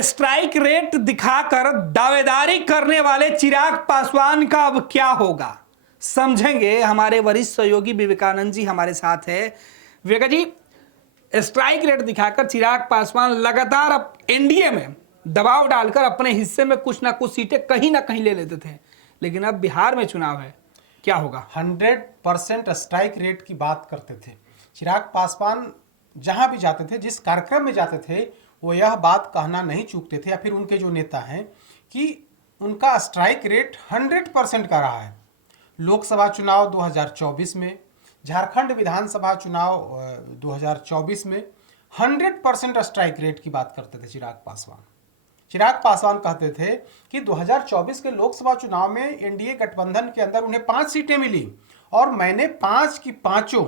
Strike rate दिखाकर दावेदारी करने वाले चिराग पासवान का अब क्या होगा, समझेंगे। हमारे वरिष्ठ सहयोगी विवेकानंद जी हमारे साथ है। विवेका जी, स्ट्राइक रेट दिखाकर चिराग पासवान लगातार अब एनडीए में दबाव डालकर अपने हिस्से में कुछ ना कुछ सीटें कहीं ना कहीं ले लेते थे, लेकिन अब बिहार में चुनाव है, क्या होगा। 100% स्ट्राइक रेट की बात करते थे चिराग पासवान। जहां भी जाते थे, जिस कार्यक्रम में जाते थे, वो यह बात कहना नहीं चूकते थे, या फिर उनके जो नेता हैं, कि उनका स्ट्राइक रेट 100% का रहा है। लोकसभा चुनाव 2024 में, झारखंड विधानसभा चुनाव 2024 में 100% स्ट्राइक रेट की बात करते थे चिराग पासवान। चिराग पासवान कहते थे कि 2024 के लोकसभा चुनाव में एनडीए गठबंधन के अंदर उन्हें 5 सीटें मिली और मैंने 5 की पांचों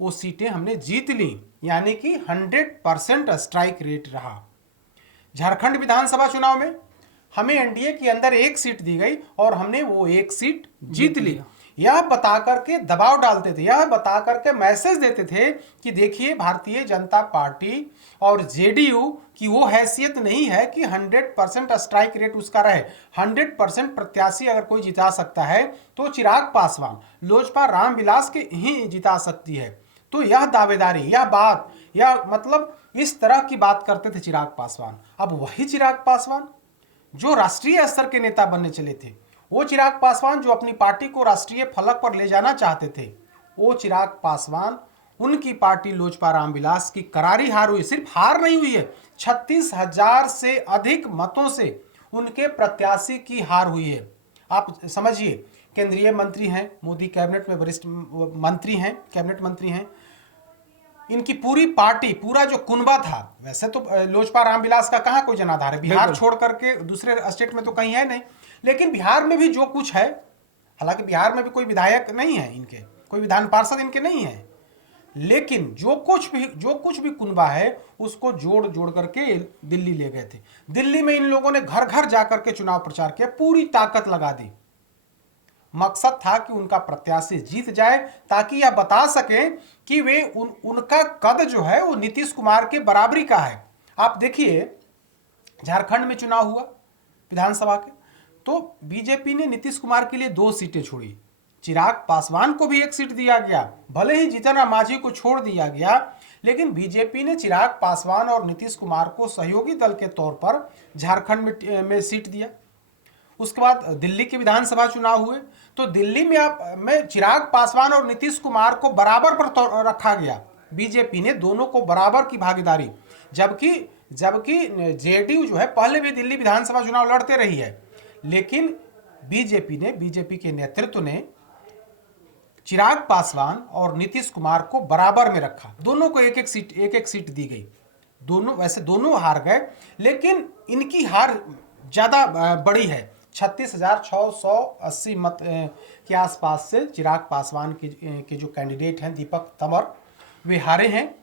वो सीटें हमने जीत ली, यानी कि 100% स्ट्राइक रेट रहा। झारखंड विधानसभा चुनाव में हमें एनडीए के अंदर 1 सीट दी गई और हमने वो 1 सीट जीत ली। यह बता करके दबाव डालते थे, यह बता करके मैसेज देते थे कि देखिए, भारतीय जनता पार्टी और जेडीयू की वो हैसियत नहीं है कि 100% स्ट्राइक रेट उसका रहे। 100% प्रत्याशी अगर कोई जिता सकता है तो चिराग पासवान, लोजपा रामविलास के ही जिता सकती है। तो यह दावेदारी, यह बात, यह मतलब इस तरह की बात करते थे चिराग पासवान। अब वही चिराग पासवान जो राष्ट्रीय स्तर के नेता बनने चले थे, वो चिराग पासवान जो अपनी पार्टी को राष्ट्रीय फलक पर ले जाना चाहते थे, वो चिराग पासवान, उनकी पार्टी लोजपा रामविलास की करारी हार हुई। सिर्फ हार नहीं हुई है, 36,000 से अधिक मतों से उनके प्रत्याशी की हार हुई है। आप समझिए, केंद्रीय मंत्री हैं, मोदी कैबिनेट में वरिष्ठ मंत्री हैं, कैबिनेट मंत्री हैं, इनकी पूरी पार्टी, पूरा जो कुनबा था, वैसे तो लोजपा रामविलास का कहाँ कोई जनाधार है, बिहार छोड़ करके दूसरे स्टेट में तो कहीं है नहीं, लेकिन बिहार में भी जो कुछ है, हालांकि बिहार में भी कोई विधायक नहीं है इनके, कोई विधान पार्षद इनके नहीं है, लेकिन जो कुछ भी कुनबा है उसको जोड़ जोड़ करके दिल्ली ले गए थे। दिल्ली में इन लोगों ने घर घर जाकर के चुनाव प्रचार किया, पूरी ताकत लगा दी। मकसद था कि उनका प्रत्याशी जीत जाए, ताकि यह बता सके कि वे उनका कद जो है वो नीतीश कुमार के बराबरी का है। आप देखिए, झारखंड में चुनाव हुआ विधानसभा के, तो बीजेपी ने नीतीश कुमार के लिए 2 सीटें छोड़ी, चिराग पासवान को भी 1 सीट दिया गया। भले ही जीतन राम मांझी को छोड़ दिया गया, लेकिन बीजेपी ने चिराग पासवान और नीतीश कुमार को सहयोगी दल के तौर पर झारखंड में सीट दिया। उसके बाद दिल्ली के विधानसभा चुनाव हुए, तो दिल्ली में चिराग पासवान और नीतीश कुमार को बराबर पर रखा गया। बीजेपी ने दोनों को बराबर की भागीदारी, जबकि जेडीयू जो है पहले भी दिल्ली विधानसभा चुनाव लड़ते रही है, लेकिन बीजेपी के नेतृत्व ने चिराग पासवान और नीतीश कुमार को बराबर में रखा। दोनों को एक एक सीट दी गई। दोनों हार गए, लेकिन इनकी हार ज्यादा बड़ी है। 36,680 मत के आसपास से चिराग पासवान के जो कैंडिडेट हैं दीपक तंवर, वे हारे हैं।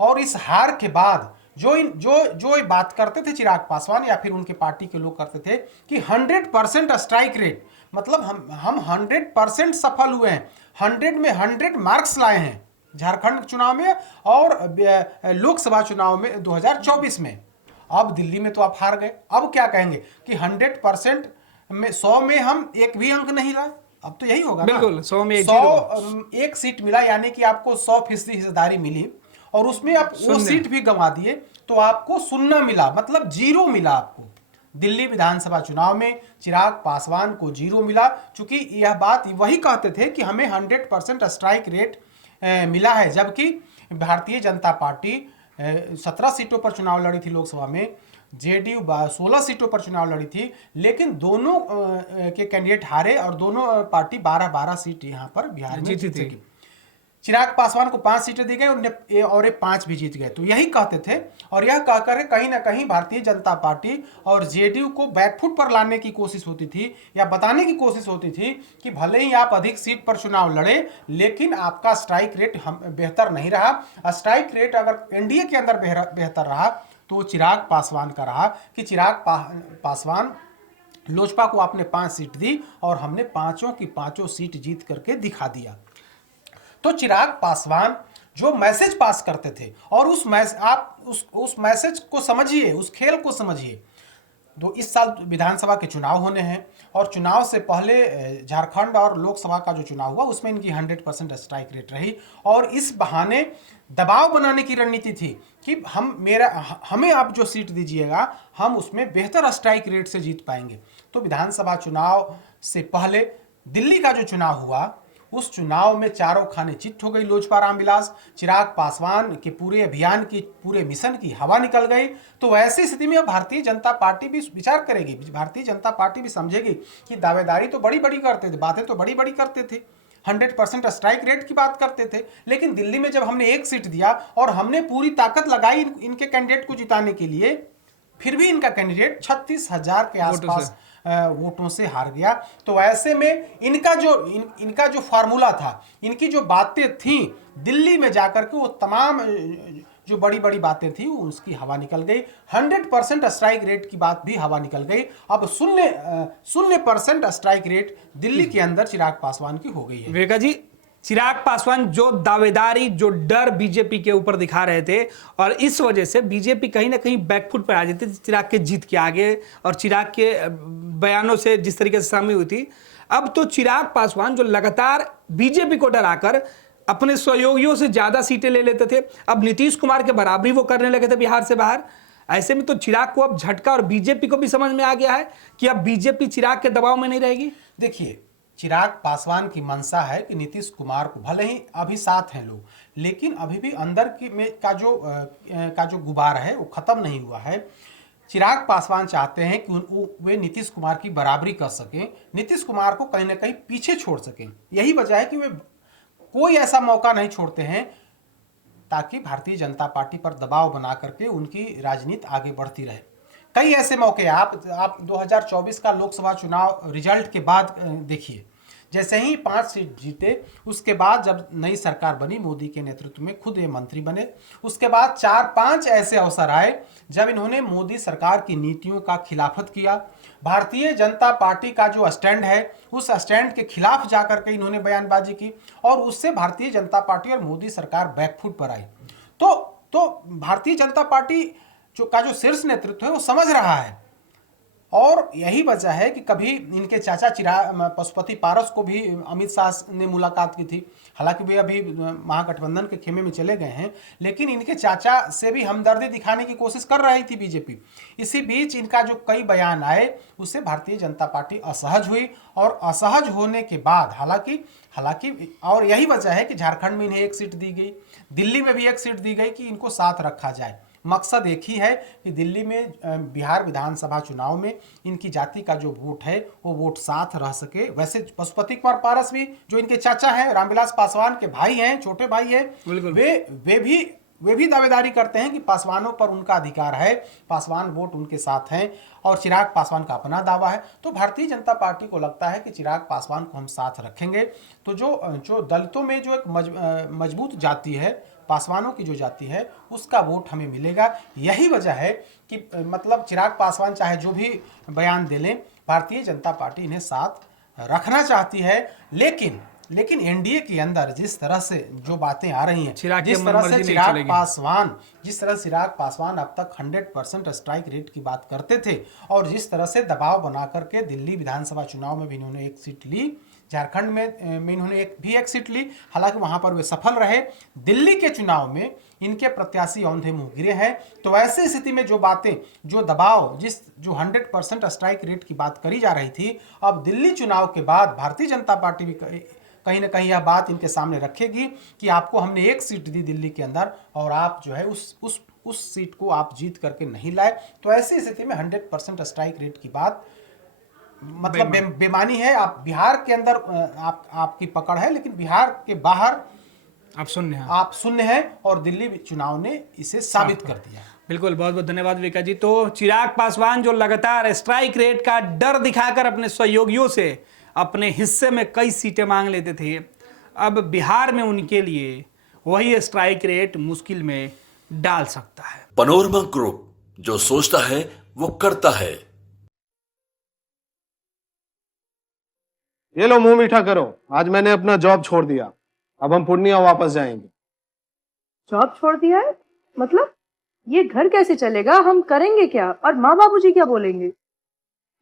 और इस हार के बाद जो बात करते थे चिराग पासवान या फिर उनके पार्टी के लोग करते थे कि 100% स्ट्राइक रेट, मतलब हम 100% सफल हुए हैं, 100 में 100 मार्क्स लाए हैं झारखंड चुनाव में और लोकसभा चुनाव में 2024 में। अब दिल्ली में तो आप हार गए, अब क्या कहेंगे कि 100% में 100 में हम एक भी अंक नहीं लाए। अब तो यही होगा, बिल्कुल 100 में 1 सीट मिला, यानी कि आपको 100% हिस्सेदारी मिली, और उसमें आप वो सीट भी गंवा दिए तो आपको 0 मिला, मतलब 0 मिला आपको। दिल्ली विधानसभा चुनाव में चिराग पासवान को 0 मिला, चूंकि यह बात वही कहते थे कि हमें 100% स्ट्राइक रेट मिला है, जबकि भारतीय जनता पार्टी 17 सीटों पर चुनाव लड़ी थी लोकसभा में, जेडीयू 16 सीटों पर चुनाव लड़ी थी, लेकिन दोनों के कैंडिडेट हारे और दोनों पार्टी 12-12 सीट यहां पर बिहार में जीती थी। चिराग पासवान को 5 सीटें दी गई और 5 भी जीत गए। तो यही कहते थे, और यह कहकर कहीं ना कहीं भारतीय जनता पार्टी और जेडीयू को बैकफुट पर लाने की कोशिश होती थी, या बताने की कोशिश होती थी कि भले ही आप अधिक सीट पर चुनाव लड़े, लेकिन आपका स्ट्राइक रेट बेहतर नहीं रहा। स्ट्राइक रेट अगर एनडीए के अंदर बेहतर रहा तो चिराग पासवान का रहा कि चिराग पासवान, लोजपा को आपने 5 सीट दी और हमने 5 की 5 सीट जीत करके दिखा दिया। तो चिराग पासवान जो मैसेज पास करते थे, और आप उस मैसेज को समझिए, उस खेल को समझिए। तो इस साल विधानसभा के चुनाव होने हैं, और चुनाव से पहले झारखंड और लोकसभा का जो चुनाव हुआ उसमें इनकी 100% स्ट्राइक रेट रही, और इस बहाने दबाव बनाने की रणनीति थी कि हमें आप जो सीट दीजिएगा हम उसमें बेहतर स्ट्राइक रेट से जीत पाएंगे। तो विधानसभा चुनाव से पहले दिल्ली का जो चुनाव हुआ, उस चुनाव में चारों खाने चित्त हो गई लोजपा रामविलास, चिराग पासवान के पूरे अभियान की, पूरे मिशन की हवा निकल गई। तो ऐसी स्थिति में अब भारतीय जनता पार्टी भी विचार करेगी, भारतीय जनता पार्टी भी समझेगी कि दावेदारी तो बड़ी बड़ी करते थे, बातें तो बड़ी बड़ी करते थे, 100% स्ट्राइक रेट की बात करते थे, लेकिन दिल्ली में जब हमने एक सीट दिया और हमने पूरी ताकत लगाई इनके कैंडिडेट को जिताने के लिए, फिर भी इनका कैंडिडेट 36,000 के आसपास वोटों से हार गया। तो ऐसे में इनका जो फार्मूला था, इनकी जो बातें थी दिल्ली में जाकर के, वो तमाम जो बड़ी बड़ी बातें थी उसकी हवा निकल गई। 100% स्ट्राइक रेट की बात भी हवा निकल गई। अब 0% स्ट्राइक रेट दिल्ली के अंदर चिराग पासवान की हो गई है। विवेका जी, चिराग पासवान जो दावेदारी, जो डर बीजेपी के ऊपर दिखा रहे थे, और इस वजह से बीजेपी कहीं ना कहीं बैकफुट पर आ जाती थी चिराग के जीत के आगे, और चिराग के बयानों से जिस तरीके से सामने हुई थी। अब तो चिराग पासवान जो लगातार बीजेपी को डराकर अपने सहयोगियों से ज्यादा सीटें ले लेते थे, अब नीतीश कुमार के बराबरी वो करने लगे थे बिहार से बाहर। ऐसे में तो चिराग को अब झटका, और बीजेपी को भी समझ में आ गया है कि अब बीजेपी चिराग के दबाव में नहीं रहेगी। देखिए, चिराग पासवान की मंशा है कि नीतीश कुमार को, भले ही अभी साथ हैं लोग, लेकिन अभी भी अंदर का जो गुबार है वो खत्म नहीं हुआ है। चिराग पासवान चाहते हैं कि वे नीतीश कुमार की बराबरी कर सकें, नीतीश कुमार को कहीं ना कहीं पीछे छोड़ सकें। यही वजह है कि वे कोई ऐसा मौका नहीं छोड़ते हैं ताकि भारतीय जनता पार्टी पर दबाव बना करके उनकी राजनीति आगे बढ़ती रहे। कई ऐसे मौके आप 2024 का लोकसभा चुनाव रिजल्ट के बाद देखिए, जैसे ही 5 सीट जीते, उसके बाद जब नई सरकार बनी मोदी के नेतृत्व में, खुद ये मंत्री बने, उसके बाद 4-5 ऐसे अवसर आए जब इन्होंने मोदी सरकार की नीतियों का खिलाफत किया। भारतीय जनता पार्टी का जो स्टैंड है, उस स्टैंड के खिलाफ जाकर के इन्होंने बयानबाजी की, और उससे भारतीय जनता पार्टी और मोदी सरकार बैकफुट पर आई। तो भारतीय जनता पार्टी का जो शीर्ष नेतृत्व है वो समझ रहा है, और यही वजह है कि कभी इनके चाचा पशुपति पारस को भी अमित शाह ने मुलाकात की थी। हालांकि वे अभी महागठबंधन के खेमे में चले गए हैं, लेकिन इनके चाचा से भी हमदर्दी दिखाने की कोशिश कर रही थी बीजेपी। इसी बीच इनका जो कई बयान आए, उससे भारतीय जनता पार्टी असहज हुई, और असहज होने के बाद हालांकि और यही वजह है कि झारखंड में इन्हें एक सीट दी गई, दिल्ली में भी एक सीट दी गई कि इनको साथ रखा जाए। मकसद एक ही है कि दिल्ली में बिहार विधानसभा चुनाव में इनकी जाति का जो वोट है वो वोट साथ रह सके। वैसे पशुपति कुमार पारस भी, जो इनके चाचा हैं, रामविलास पासवान के भाई हैं, छोटे भाई हैं, वे भी दावेदारी करते हैं कि पासवानों पर उनका अधिकार है, पासवान वोट उनके साथ हैं, और चिराग पासवान का अपना दावा है। तो भारतीय जनता पार्टी को लगता है कि चिराग पासवान को हम साथ रखेंगे, तो जो दलितों में जो एक मजबूत जाति है, पासवानों की जो जाति है, उसका वोट हमें मिलेगा। यही वजह है कि मतलब चिराग पासवान चाहे जो भी बयान दे लें, भारतीय जनता पार्टी इन्हें साथ रखना चाहती है। लेकिन एनडीए के अंदर जिस तरह से जो बातें आ रही हैं, जिस तरह से चिराग पासवान अब तक 100% स्ट्राइक रेट की बात करते थे, और जिस तरह से दबाव बना करके दिल्ली विधानसभा चुनाव में भी इन्होंने एक सीट ली, झारखंड में इन्होंने एक सीट ली, हालांकि वहां पर वे सफल रहे। दिल्ली के चुनाव में इनके प्रत्याशी औंधे मुंह गिरे हैं। तो ऐसी स्थिति में जो बातें, जो दबाव, जो 100% स्ट्राइक रेट की बात करी जा रही थी, अब दिल्ली चुनाव के बाद भारतीय जनता पार्टी भी कहीं ना कहीं यह बात इनके सामने रखेगी कि आपको हमने एक सीट दी दिल्ली के अंदर, और आप जो है उस सीट को आप जीत करके नहीं लाए। तो ऐसी स्थिति में 100% स्ट्राइक रेट की बात मतलब बेमानी है। आप बिहार के अंदर आपकी पकड़ है, लेकिन बिहार के बाहर आप शून्य हैं, और दिल्ली चुनाव ने इसे साबित कर दिया। बिल्कुल, बहुत बहुत धन्यवाद विका जी। तो चिराग पासवान जो लगातार स्ट्राइक रेट का डर दिखाकर अपने सहयोगियों से अपने हिस्से में कई सीटें मांग लेते थे, अब बिहार में उनके लिए वही स्ट्राइक रेट मुश्किल में डाल सकता है। पनोरमा ग्रुप, जो सोचता है वो करता है। ये लो, मुंह मीठा करो, आज मैंने अपना जॉब छोड़ दिया, अब हम पूर्णिया वापस जाएंगे। जॉब छोड़ दिया है? मतलब ये घर कैसे चलेगा? हम करेंगे क्या? और माँ बाबूजी क्या बोलेंगे?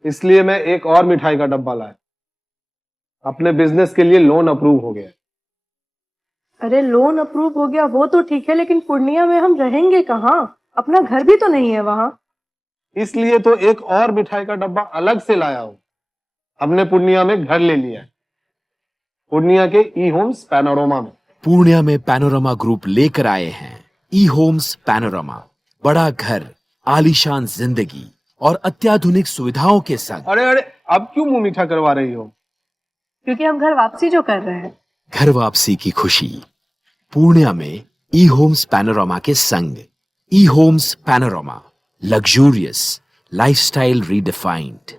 इसलिए मैं एक और मिठाई का डब्बा लाया। अपने बिजनेस के लिए लोन अप्रूव हो गया। अरे लोन अप्रूव हो गया वो तो ठीक है, लेकिन पूर्णिया में हम रहेंगे कहाँ? अपना घर भी तो नहीं है वहाँ। इसलिए तो एक और मिठाई का डब्बा अलग से लाया हूं। हमने पूर्णिया में घर ले लिया है, पूर्णिया के ई होम्स पैनोरमा में। पूर्णिया में पैनोरमा ग्रुप लेकर आए हैं ई होम्स पैनोरमा। बड़ा घर, आलीशान जिंदगी और अत्याधुनिक सुविधाओं के संग। अरे अरे, अब क्यों मुंह मीठा करवा रही हो? क्योंकि हम घर वापसी जो कर रहे हैं। घर वापसी की खुशी पूर्णिया में ई होम्स पैनोरमा के संग। ई Homes Panorama, luxurious lifestyle redefined.